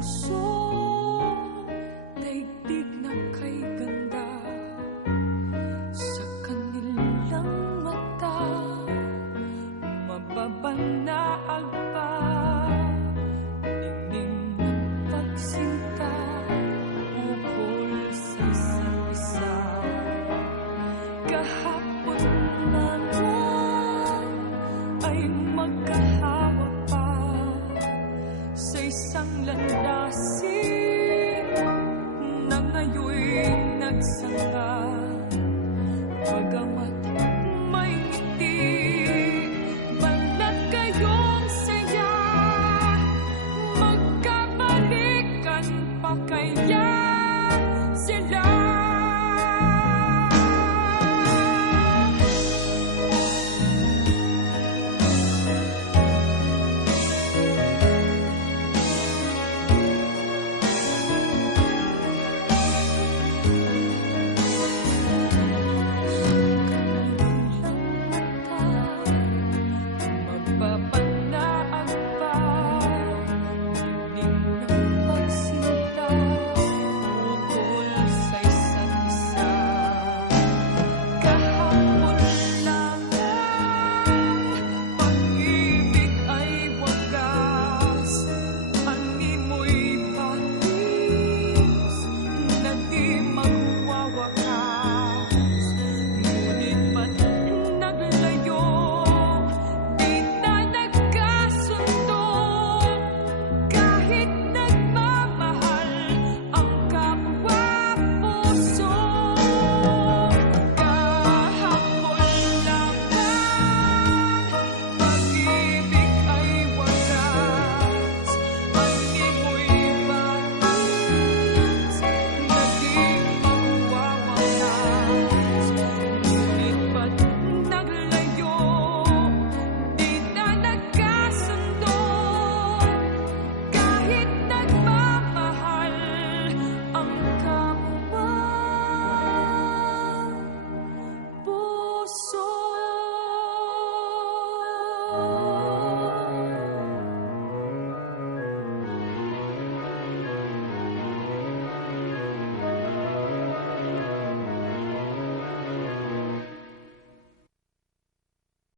puso, daigdig na kay ganda sa kanilang mata, mababanaag pa ningning ng pagsinta ukol sa isa't isa. Kahapon naman ay magkahawa pa sa isang landasin na ngayon'y nagsanga. Bagamat may ngiti, balat kayong saya, magkabalikan pa kaya sila? So